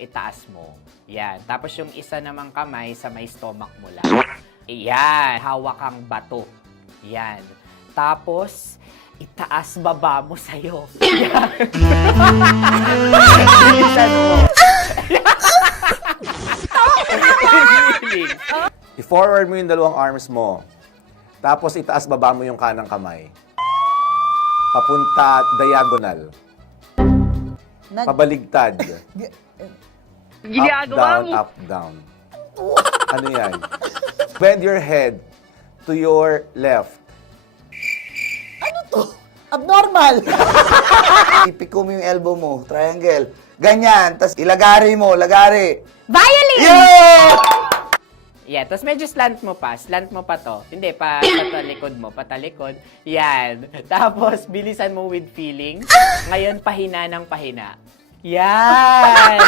itaas mo. Yan. Tapos yung isa namang kamay sa may stomach mo lang. Yan. Hawak kang bato. Yan. Tapos, itaas baba mo sa'yo. Yan. Bilisan mo. I-forward mo yung dalawang arms mo. Tapos itaas baba mo yung kanang kamay. Papunta diagonal. Pabaligtad. Up, down. Ano yan? Bend your head to your left. Abnormal! Ipiko mo yung elbow mo, triangle. Ganyan, tas ilagari mo, lagari. Violin! Yeah! Yeah, tapos medyo slant mo pa to. Hindi, patalikod mo, patalikod. Yan. Tapos, bilisan mo with feeling. Ngayon, pahina ng pahina. Yan!